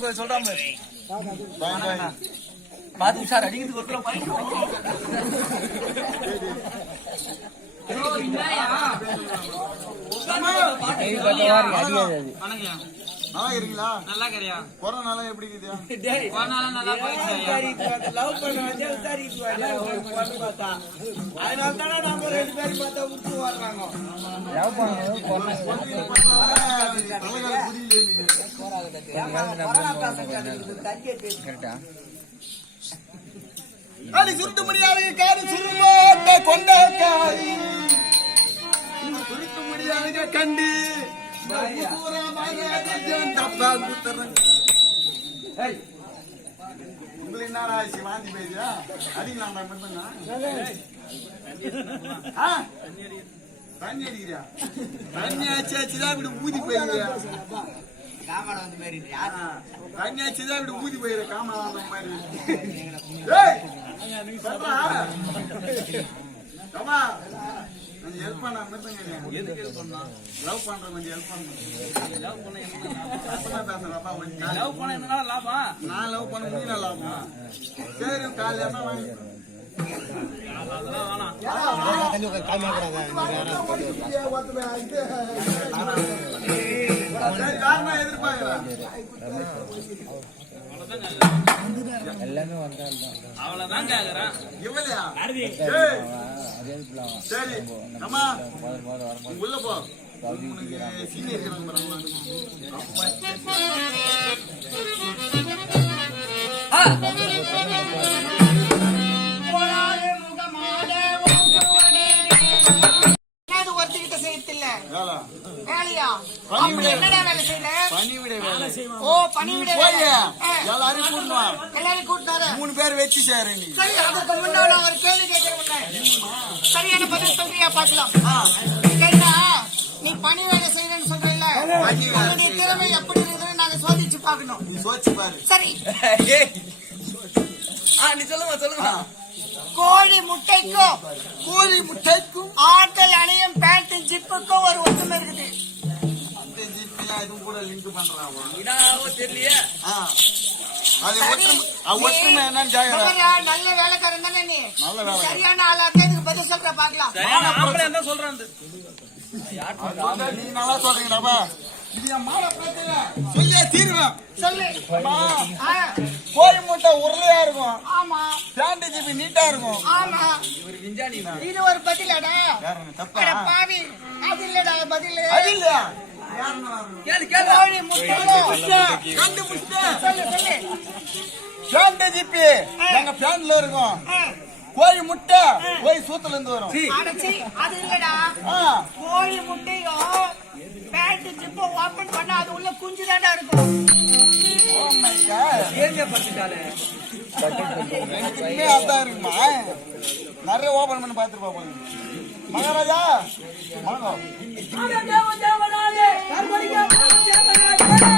பாய் பாத்து ஒரு தடவை நல்லா இருக்கீங்களா நல்லா கிடையா கொரோனால எப்படி இருக்குது? போனாலும் நல்லா போயிடுச்சு. ஐயா. லவ் பண்ணுவாங்க விசாரிக்குவாங்க ஒரு பொண்ணு பார்த்தா. அதனால தானே நம்ம ரெண்டு பேரும் பார்த்தா விட்டு வர்றாங்க. தலைகால புரியல அடி சுட்டு முடியாத காரி சுருமாட்ட கொண்ட காரி சுருட்டு முடியாத கண்டு. என்னடா ஆச்சு பேசியா அடிக்கலாம் மட்டும்தாங்க தண்ணி அடிக்கிறியா தண்ணி ஆச்சு ஆச்சுதான் இப்படி ஊதி போயிருக்கியா தண்ணி ஆச்சுதான் இப்படி ஊதி போயிரு மாதிரி ஏய், சொல்றா. பண்ண. Love பண்றேன், கொஞ்சம் help பண்ணு. காலையில. லவ் பண்ண என்ன லாபம்? நான் love பண்ண love பண்ண. சரி காலையில வாங்கி. காரணம் எதிர்பார்க்கிறேன் அவ்வளவுதான் கேக்குறேன். இவளையா? ஏய். சரி அம்மா நீ உள்ள போ. சீனியர் இருக்கிறாங்க. வேலையா? அப்படி. என்னடா வேலை செய்யல பணிவிடை வேலை. ஓ பணிவிட வேலை. எல்லாரையும் மூணு பேர் வச்சு சேரு நீ. சரி அதுக்கு முன்னாடி ஒரு கேள்வி கேட்கிறேன் சரியான பதில் சொல்றியா பாக்கலாம். சரிடா நீ பணி வேலை செய்யறேன்னு சொல்றீல்ல. உன்னுடைய திறமை எப்படி இருக்குதுன்னு நாங்க சோதிச்சு பார்க்கணும். நீ சோச்சு பாரு. சரி. நீ சொல்லுமா சொல்லுமா. கோழி முட்டைக்கும் கோழி முட்டைக்கும். ஆட்டல் அணியும் பேண்ட் ஜிப்புக்கும் ஒரு ஒற்றுமை இருக்குது. கூட லிங்க் பண்றான். தெரியலையே. அது ஒற்றுமை என்னன்னு நல்ல வேலைக்காரன் தானே நீ? நல்ல வேலை சரியான ஆளா இருந்தா இதுக்கு பதில் சொல்ற பாக்கலாம் சொல்றான் நீ நல்லா சொல்றீங்கடாப்பா இது என் மாலை பிரச்சனை. சொல்லியே தீருவேன். சொல்லு. அம்மா, ஆ, கோழி முட்டை உருளையா இருக்கும். ஆமா. பேண்ட் ஜிபி நீட்டா இருக்கும். ஆமா. விஞ்ஞானி இது ஒரு பதிலடா. வேற என்ன தப்பா? அட பாவி. அது இல்லடா பதில். அது இல்லையா? கேளு கேளு கோழி முட்டைக்கும் கண்டுபிடிச்சிட்டேன் சொல்லு சொல்லு பேண்ட் ஜிபி எங்க பேண்ட்ல இருக்கும். கோழி முட்டை கோழி சூத்துல இருந்து வரும். அடச்சி அது இல்லடா. ஆ, கோழி முட்டையும் பேண்ட் ஜிப்ப ஓபன் பண்ணா அது உள்ள குஞ்சு தாண்டா இருக்கும். Oh அதான் இருக்குமா? நிறைய ஓபன் பண்ணி பார்த்துருப்பா போய் மகாராஜா வணக்கம்.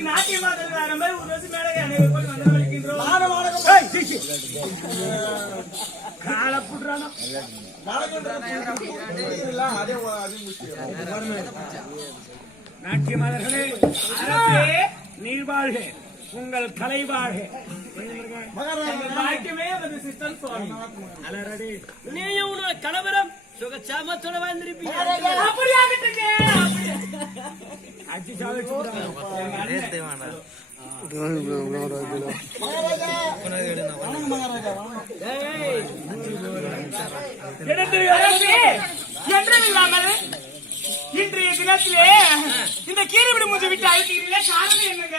இன்னைக்கு நாட்டியமா ஒரு வருஷம் மேடகை அனைவரும் போய் நீர் வாழ்க. உங்கள் கலை வாழ்க வாழ்க்கையுமே வந்து சித்தன் சுவாமி. அலரடி நீயும் கலவரம். சுகச்சாமத்தோட அரசே, என்றுமில்லாமல் இன்றைய தினத்திலே இந்த கீரிவிடு மூஞ்சி விட்டு அழைக்கிறீங்களே காரணம் என்னங்க?